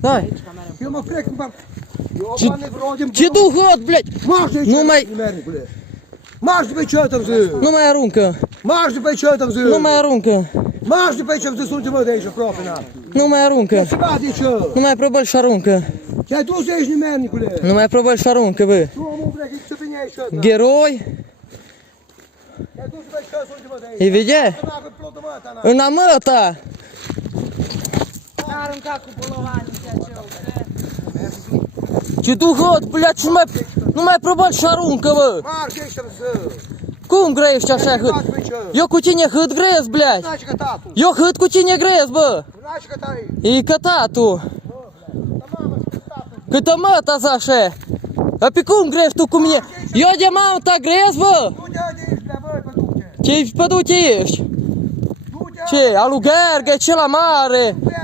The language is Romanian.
Давай. Eu mă frec în bani. Ce du hot, blядь? Marș de aici, Nu mai- Marș de pe ce am zis. Nu mai aruncă. Marș de pe ce am zis. Nu mai aruncă. Marș de pe ce am zis, uite mă de aici, aproape, na. Nu mai aruncă. Ce bate aici? Nu mai probăl și aruncă. Ce-ai dus aici, nimernicule? Nu mai probăl și aruncă, bă. Tu, mă, frec, ce vine aici, na. Gheroi. Ce-ai dus pe ce, uite mă de aici. Îi vede? Să n-avă plotă, mă, ta, na. În amăta. N-a aruncat cu bolovanii ceea ce eu cred. Ce du hot, blядь, nu mai probăl și aruncă, bă. Marș de aici, am zis. Cum grești așa hât? Eu cu tine hât grez, blядь. N-ai că tatu. Eu hât cu tine grez, bă. N-ai că tai. E cătatul. Da, mamă, ce tatu. Câtă măta așa. A pe cum grești tu cu mine? Eu de mamă ta grez, bă. Du-te de aici, bă, pe duce. Ce pădute ești? Du-te. Ce? Alu Gheorghe, ce la mare? Pe